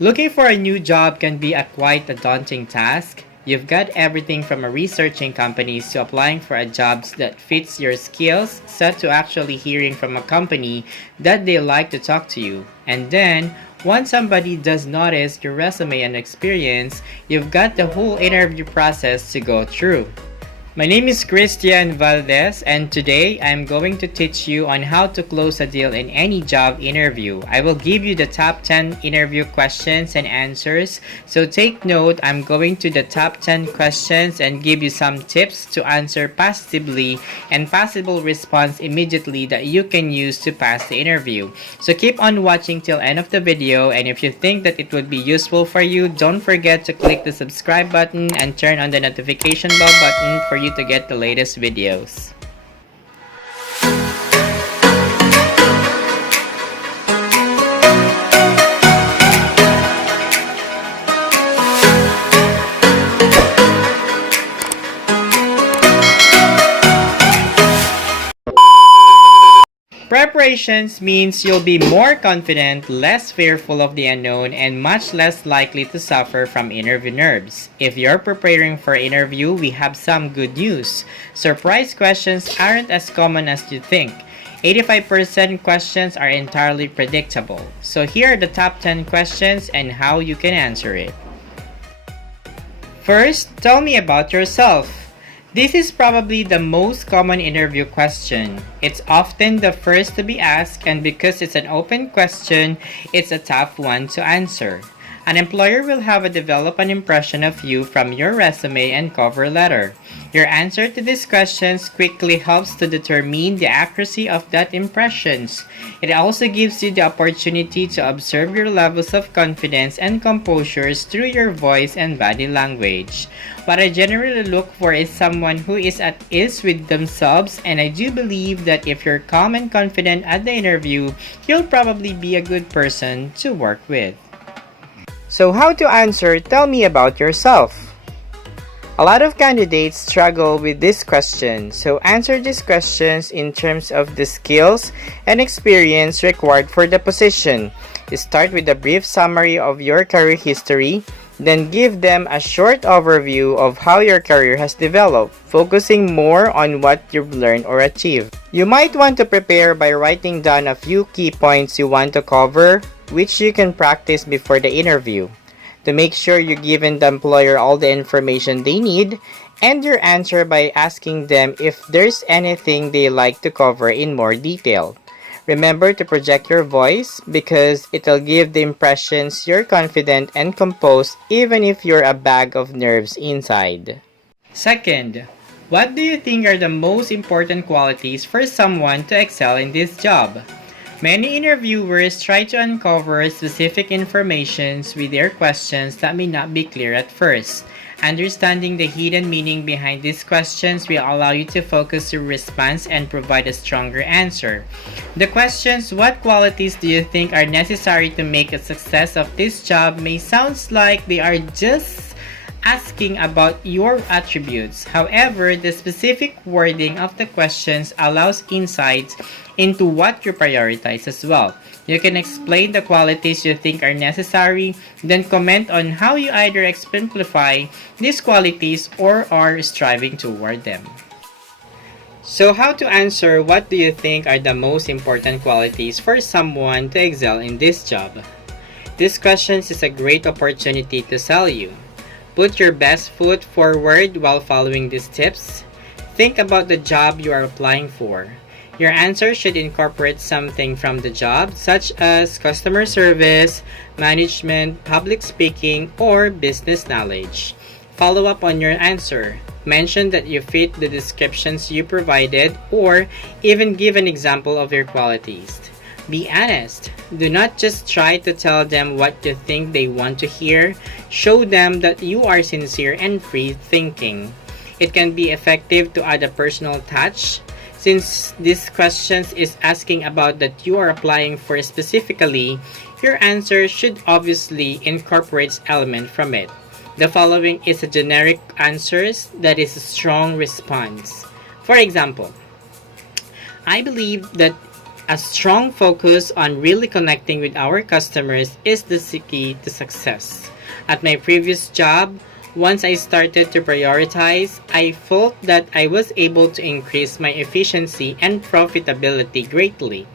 Looking for a new job can be quite a daunting task. You've got everything from researching companies to applying for a job that fits your skills, set to actually hearing from a company that they like to talk to you. And then, once somebody does notice your resume and experience, you've got the whole interview process to go through. My name is Christian Valdez, and today I'm going to teach you on how to close a deal in any job interview. I will give you the top 10 interview questions and answers. So take note, I'm going to the top 10 questions and give you some tips to answer positively and possible response immediately that you can use to pass the interview. So keep on watching till end of the video, and if you think that it would be useful for you, don't forget to click the subscribe button and turn on the notification bell button for you to get the latest videos. Preparations means you'll be more confident, less fearful of the unknown, and much less likely to suffer from interview nerves. If you're preparing for an interview, we have some good news. Surprise questions aren't as common as you think. 85% questions are entirely predictable. So here are the top 10 questions and how you can answer it. First, tell me about yourself. This is probably the most common interview question. It's often the first to be asked, and because it's an open question, it's a tough one to answer. An employer will have to develop an impression of you from your resume and cover letter. Your answer to these questions quickly helps to determine the accuracy of that impressions. It also gives you the opportunity to observe your levels of confidence and composure through your voice and body language. What I generally look for is someone who is at ease with themselves, and I do believe that if you're calm and confident at the interview, you'll probably be a good person to work with. So how to answer, tell me about yourself. A lot of candidates struggle with this question, so answer these questions in terms of the skills and experience required for the position. Start with a brief summary of your career history, then give them a short overview of how your career has developed, focusing more on what you've learned or achieved. You might want to prepare by writing down a few key points you want to cover, which you can practice before the interview. To make sure you're giving the employer all the information they need, end your answer by asking them if there's anything they like to cover in more detail. Remember to project your voice because it'll give the impressions you're confident and composed even if you're a bag of nerves inside. Second, what do you think are the most important qualities for someone to excel in this job? Many interviewers try to uncover specific information with their questions that may not be clear at first. Understanding the hidden meaning behind these questions will allow you to focus your response and provide a stronger answer. The questions, what qualities do you think are necessary to make a success of this job, may sound like they are just asking about your attributes. However, the specific wording of the questions allows insights into what you prioritize as well. You can explain the qualities you think are necessary, then comment on how you either exemplify these qualities or are striving toward them. So how to answer, what do you think are the most important qualities for someone to excel in this job? This question is a great opportunity to sell you. Put your best foot forward while following these tips. Think about the job you are applying for. Your answer should incorporate something from the job, such as customer service, management, public speaking, or business knowledge. Follow up on your answer. Mention that you fit the descriptions you provided, or even give an example of your qualities. Be honest. Do not just try to tell them what you think they want to hear. Show them that you are sincere and free thinking. It can be effective to add a personal touch. Since this question is asking about that you are applying for specifically, your answer should obviously incorporate elements from it. The following is a generic answers that is a strong response. For example, I believe that A strong focus on really connecting with our customers is the key to success. At my previous job, once I started to prioritize, I felt that I was able to increase my efficiency and profitability greatly.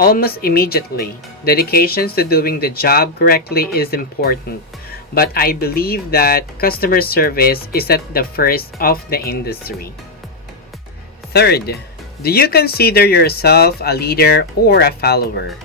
Almost immediately, dedication to doing the job correctly is important, but I believe that customer service is at the first of the industry. Third, do you consider yourself a leader or a follower?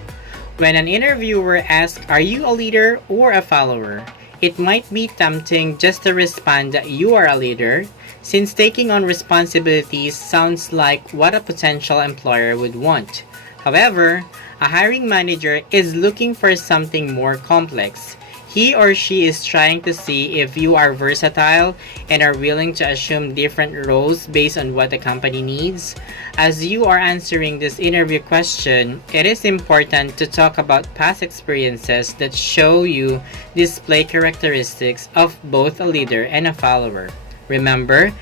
When an interviewer asks, "Are you a leader or a follower?" it might be tempting just to respond that you are a leader, since taking on responsibilities sounds like what a potential employer would want. However, a hiring manager is looking for something more complex. He or she is trying to see if you are versatile and are willing to assume different roles based on what the company needs. As you are answering this interview question, it is important to talk about past experiences that show you display characteristics of both a leader and a follower. Remember,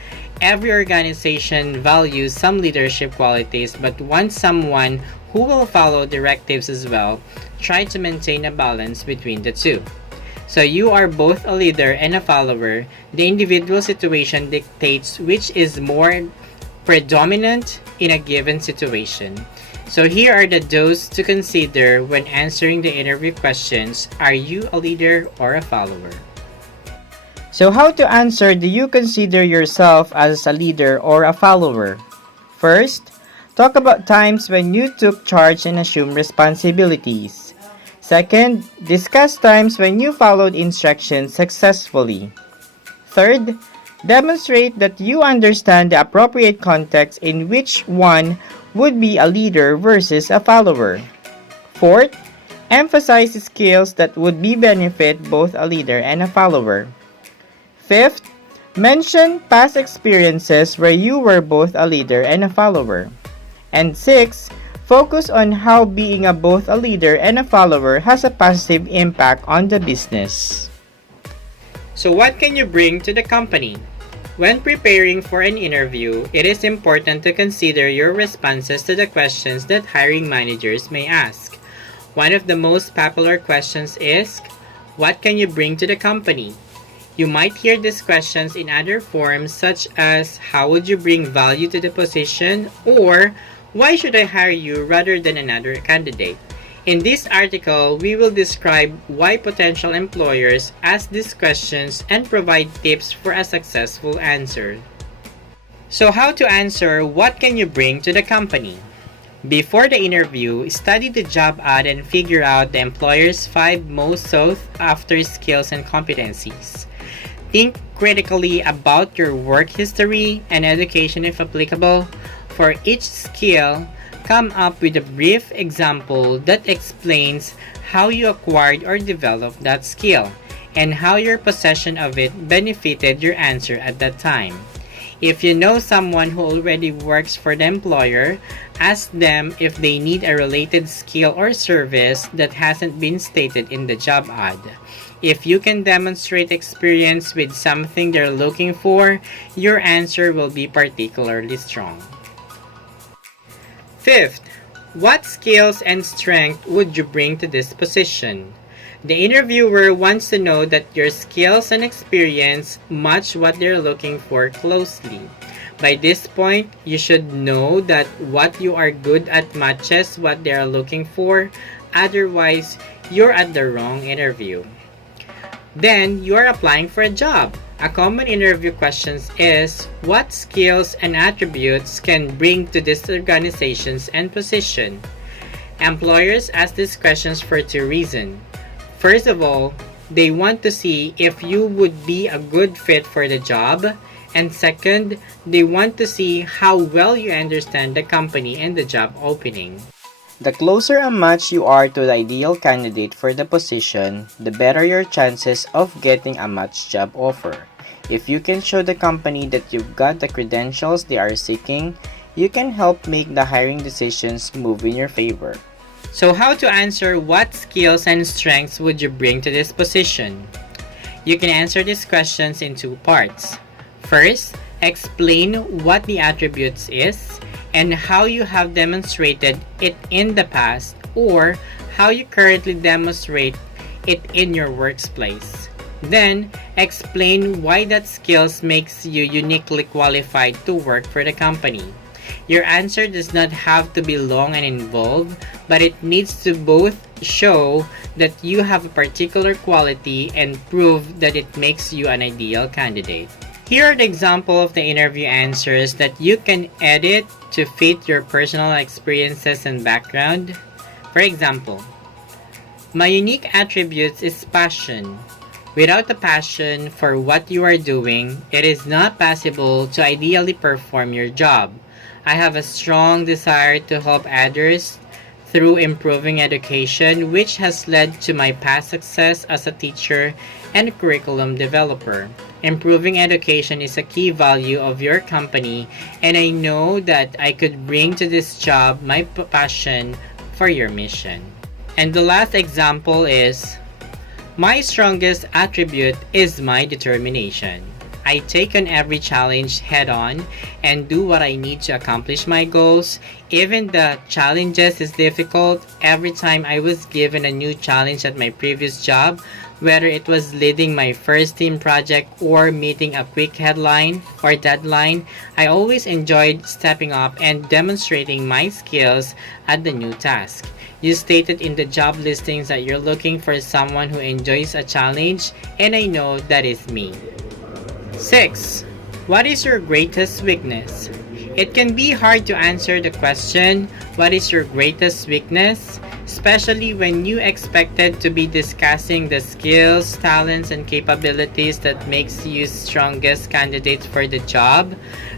every organization values some leadership qualities but wants someone who will follow directives as well. Try to maintain a balance between the two. So you are both a leader and a follower. The individual situation dictates which is more predominant in a given situation. So here are the doses to consider when answering the interview questions. Are you a leader or a follower? So how to answer, do you consider yourself as a leader or a follower? First, talk about times when you took charge and assumed responsibilities. Second, discuss times when you followed instructions successfully. Third, demonstrate that you understand the appropriate context in which one would be a leader versus a follower. Fourth, emphasize skills that would be benefit both a leader and a follower. Fifth, mention past experiences where you were both a leader and a follower. And sixth, focus on how being both a leader and a follower has a positive impact on the business. So what can you bring to the company? When preparing for an interview, it is important to consider your responses to the questions that hiring managers may ask. One of the most popular questions is, what can you bring to the company? You might hear these questions in other forms such as, how would you bring value to the position? Or, why should I hire you rather than another candidate? In this article, we will describe why potential employers ask these questions and provide tips for a successful answer. So how to answer, what can you bring to the company? Before the interview, study the job ad and figure out the employer's 5 most sought after skills and competencies. Think critically about your work history and education if applicable. For each skill, come up with a brief example that explains how you acquired or developed that skill and how your possession of it benefited your answer at that time. If you know someone who already works for the employer, ask them if they need a related skill or service that hasn't been stated in the job ad. If you can demonstrate experience with something they're looking for, your answer will be particularly strong. Fifth, what skills and strength would you bring to this position? The interviewer wants to know that your skills and experience match what they're looking for closely. By this point, you should know that what you are good at matches what they are looking for. Otherwise, you're at the wrong interview. Then, you are applying for a job. A common interview question is, what skills and attributes can bring to this organizations and position? Employers ask these questions for 2 reasons. First of all, they want to see if you would be a good fit for the job. And second, they want to see how well you understand the company and the job opening. The closer a match you are to the ideal candidate for the position, the better your chances of getting a matched job offer. If you can show the company that you've got the credentials they are seeking, you can help make the hiring decisions move in your favor. So how to answer, what skills and strengths would you bring to this position? You can answer these questions in 2 parts. First, explain what the attributes is, and how you have demonstrated it in the past or how you currently demonstrate it in your workplace. Then, explain why that skills makes you uniquely qualified to work for the company. Your answer does not have to be long and involved, but it needs to both show that you have a particular quality and prove that it makes you an ideal candidate. Here are the example of the interview answers that you can edit to fit your personal experiences and background. For example, my unique attributes is passion. Without a passion for what you are doing, it is not possible to ideally perform your job. I have a strong desire to help others through improving education, which has led to my past success as a teacher and curriculum developer. Improving education is a key value of your company, and I know that I could bring to this job my passion for your mission. And the last example is, my strongest attribute is my determination. I take on every challenge head on and do what I need to accomplish my goals. Even the challenges is difficult. Every time I was given a new challenge at my previous job, whether it was leading my first team project or meeting a quick headline or deadline, I always enjoyed stepping up and demonstrating my skills at the new task. You stated in the job listings that you're looking for someone who enjoys a challenge, and I know that is me. 6. What is your greatest weakness? It can be hard to answer the question, what is your greatest weakness? Especially when you expected to be discussing the skills, talents, and capabilities that makes you strongest candidates for the job.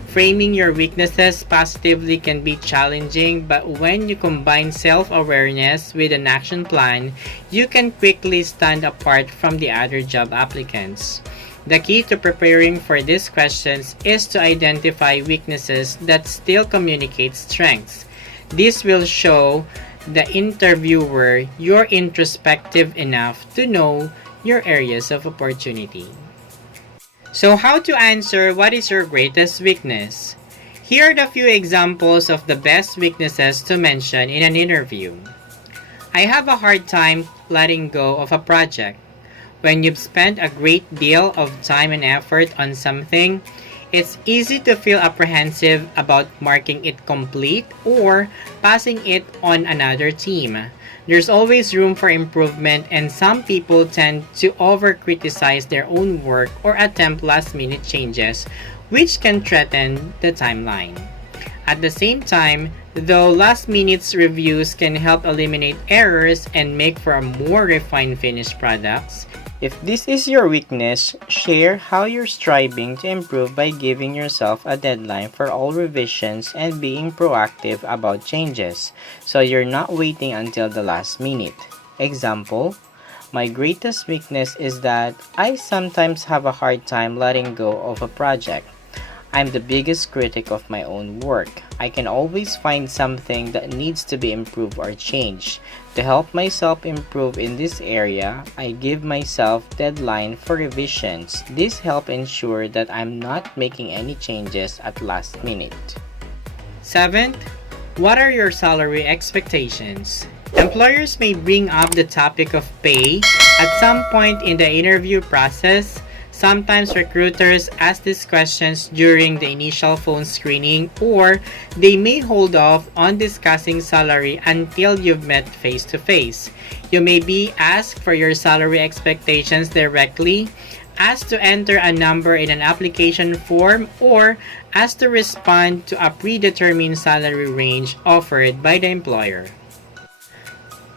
Framing your weaknesses positively can be challenging, but when you combine self-awareness with an action plan, you can quickly stand apart from the other job applicants. The key to preparing for these questions is to identify weaknesses that still communicate strengths. This will show the interviewer you're introspective enough to know your areas of opportunity. So how to answer what is your greatest weakness? Here are the few examples of the best weaknesses to mention in an interview. I have a hard time letting go of a project. When you've spent a great deal of time and effort on something, it's easy to feel apprehensive about marking it complete or passing it on another team. There's always room for improvement, and some people tend to over-criticize their own work or attempt last-minute changes, which can threaten the timeline. At the same time, though last-minute reviews can help eliminate errors and make for a more refined finished products, if this is your weakness, share how you're striving to improve by giving yourself a deadline for all revisions and being proactive about changes, so you're not waiting until the last minute. Example, my greatest weakness is that I sometimes have a hard time letting go of a project. I'm the biggest critic of my own work. I can always find something that needs to be improved or changed. To help myself improve in this area, I give myself deadline for revisions. This helps ensure that I'm not making any changes at last minute. 7th, what are your salary expectations? Employers may bring up the topic of pay at some point in the interview process. Sometimes recruiters ask these questions during the initial phone screening, or they may hold off on discussing salary until you've met face-to-face. You may be asked for your salary expectations directly, asked to enter a number in an application form, or asked to respond to a predetermined salary range offered by the employer.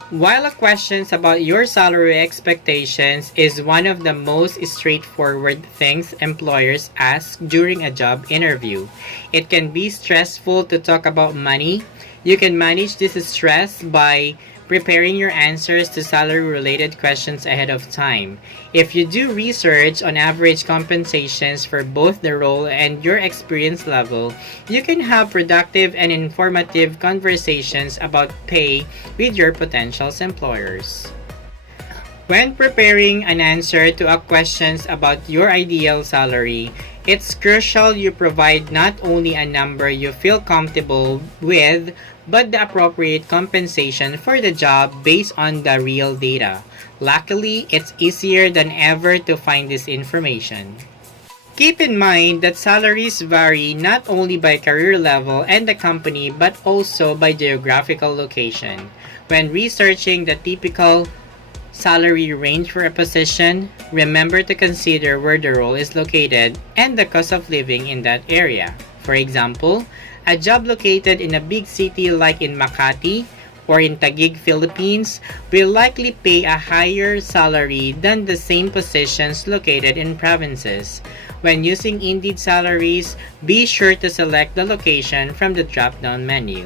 While questions about your salary expectations is one of the most straightforward things employers ask during a job interview, it can be stressful to talk about money. You can manage this stress by preparing your answers to salary-related questions ahead of time. If you do research on average compensations for both the role and your experience level, you can have productive and informative conversations about pay with your potential employers. When preparing an answer to a questions about your ideal salary, it's crucial you provide not only a number you feel comfortable with, but the appropriate compensation for the job based on the real data. Luckily, it's easier than ever to find this information. Keep in mind that salaries vary not only by career level and the company but also by geographical location. When researching the typical salary range for a position, remember to consider where the role is located and the cost of living in that area. For example, a job located in a big city like in Makati or in Taguig, Philippines will likely pay a higher salary than the same positions located in provinces. When using Indeed salaries, be sure to select the location from the drop-down menu.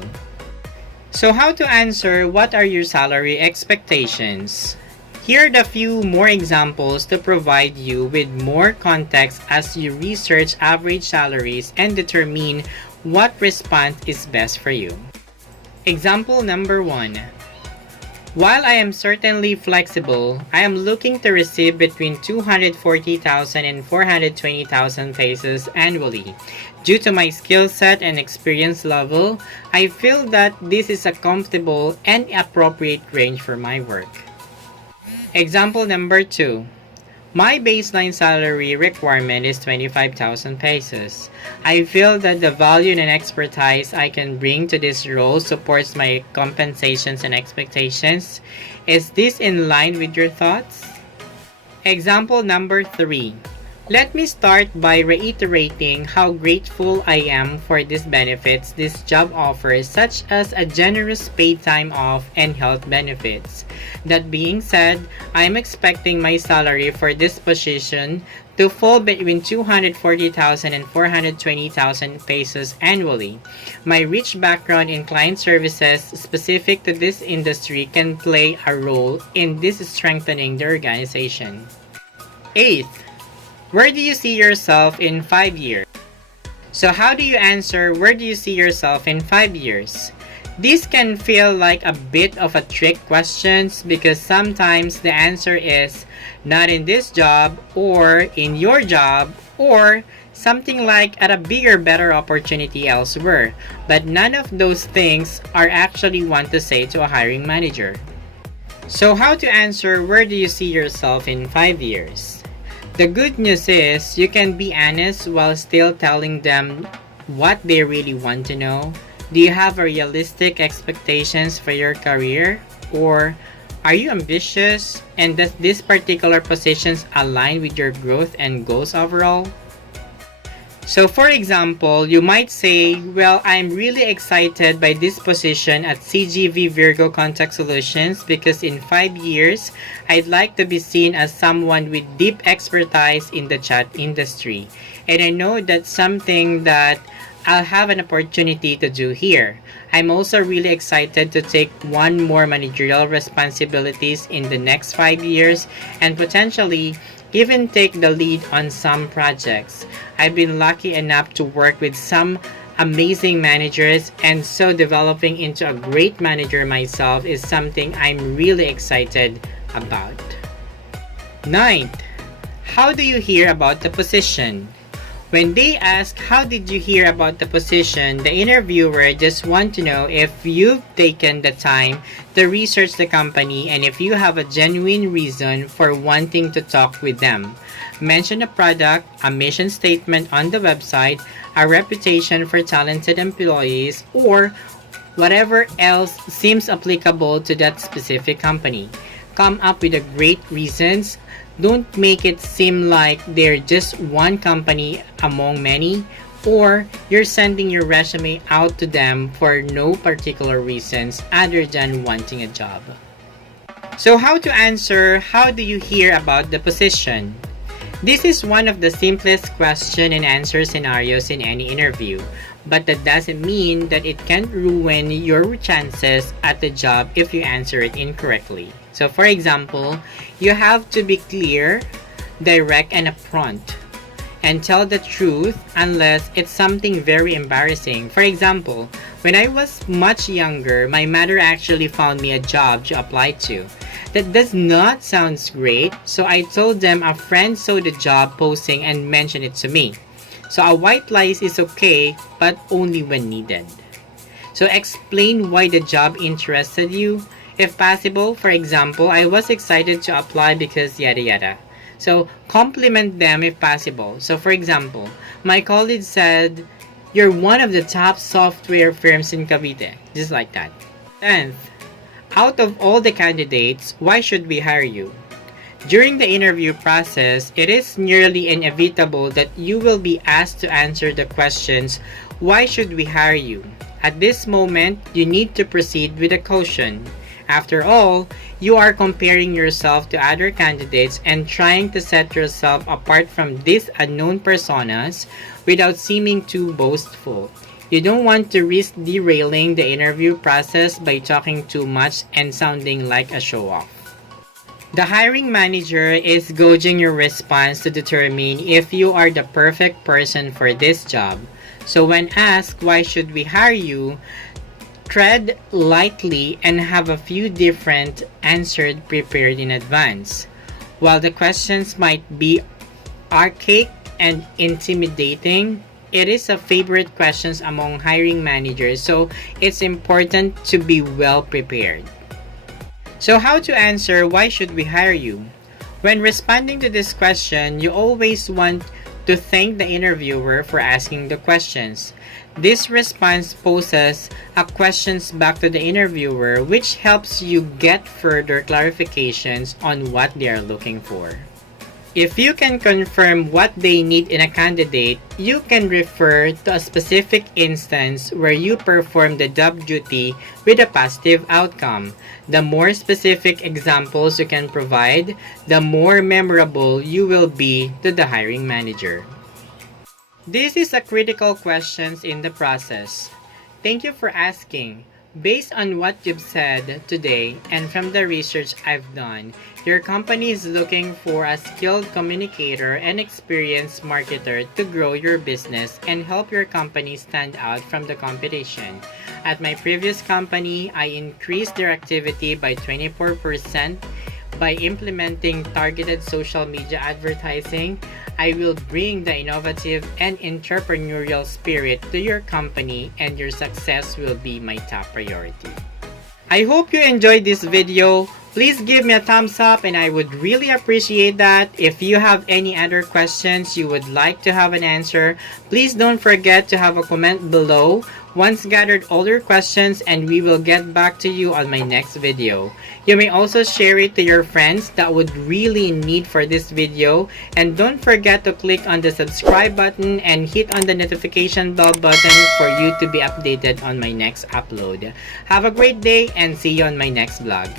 So how to answer what are your salary expectations? Here are the few more examples to provide you with more context as you research average salaries and determine what response is best for you. Example number 1. While I am certainly flexible, I am looking to receive between 240,000 and 420,000 pesos annually. Due to my skill set and experience level, I feel that this is a comfortable and appropriate range for my work. Example number 2. My baseline salary requirement is 25,000 pesos. I feel that the value and expertise I can bring to this role supports my compensations and expectations. Is this in line with your thoughts? Example number 3. Let me start by reiterating how grateful I am for these benefits this job offers, such as a generous paid time off and health benefits. That being said, I am expecting my salary for this position to fall between 240,000 and 420,000 pesos annually. My rich background in client services specific to this industry can play a role in this strengthening the organization. 8th, where do you see yourself in 5 years? So how do you answer where do you see yourself in 5 years? This can feel like a bit of a trick question because sometimes the answer is not in this job or in your job or something like at a bigger, better opportunity elsewhere. But none of those things are actually one to say to a hiring manager. So how to answer where do you see yourself in 5 years? The good news is you can be honest while still telling them what they really want to know. Do you have a realistic expectations for your career? Or are you ambitious? And does this particular positions align with your growth and goals overall? So for example, you might say, well, I'm really excited by this position at CGV Virgo Contact Solutions because in 5 years, I'd like to be seen as someone with deep expertise in the chat industry. And I know that's something that I'll have an opportunity to do here. I'm also really excited to take one more managerial responsibilities in the next 5 years and potentially even take the lead on some projects. I've been lucky enough to work with some amazing managers, and so developing into a great manager myself is something I'm really excited about. 9th, how do you hear about the position? When they ask, how did you hear about the position, the interviewer just want to know if you've taken the time to research the company and if you have a genuine reason for wanting to talk with them. Mention a product, a mission statement on the website, a reputation for talented employees, or whatever else seems applicable to that specific company. Come up with a great reasons. Don't make it seem like they're just one company among many, or you're sending your resume out to them for no particular reasons other than wanting a job. So how to answer, how do you hear about the position? This is one of the simplest question and answer scenarios in any interview, but that doesn't mean that it can ruin your chances at the job if you answer it incorrectly. So for example, you have to be clear, direct, and upfront, and tell the truth unless it's something very embarrassing. For example, when I was much younger, my mother actually found me a job to apply to. That does not sound great. So I told them a friend saw the job posting and mentioned it to me. So a white lies is okay, but only when needed. So explain why the job interested you. If possible, for example, I was excited to apply because yada yada. So compliment them if possible. So for example, my colleague said, "You're one of the top software firms in Cavite." Just like that. 10th, out of all the candidates, why should we hire you? During the interview process, it is nearly inevitable that you will be asked to answer the questions, why should we hire you? At this moment, you need to proceed with a caution. After all, you are comparing yourself to other candidates and trying to set yourself apart from these unknown personas without seeming too boastful. You don't want to risk derailing the interview process by talking too much and sounding like a show-off. The hiring manager is gauging your response to determine if you are the perfect person for this job. So when asked why should we hire you, tread lightly and have a few different answers prepared in advance. While the questions might be archaic and intimidating, it is a favorite questions among hiring managers, so it's important to be well prepared. So how to answer why should we hire you? When responding to this question, you always want to thank the interviewer for asking the questions. This response poses a questions back to the interviewer, which helps you get further clarifications on what they are looking for. If you can confirm what they need in a candidate, you can refer to a specific instance where you perform the job duty with a positive outcome. The more specific examples you can provide, the more memorable you will be to the hiring manager. This is a critical question in the process. Thank you for asking. Based on what you've said today and from the research I've done, your company is looking for a skilled communicator and experienced marketer to grow your business and help your company stand out from the competition. At my previous company, I increased their activity by 24%. By implementing targeted social media advertising, I will bring the innovative and entrepreneurial spirit to your company, and your success will be my top priority. I hope you enjoyed this video. Please give me a thumbs up and I would really appreciate that. If you have any other questions you would like to have an answer, please don't forget to have a comment below. Once gathered all your questions and we will get back to you on my next video. You may also share it to your friends that would really need for this video, and don't forget to click on the subscribe button and hit on the notification bell button for you to be updated on my next upload. Have a great day and see you on my next vlog.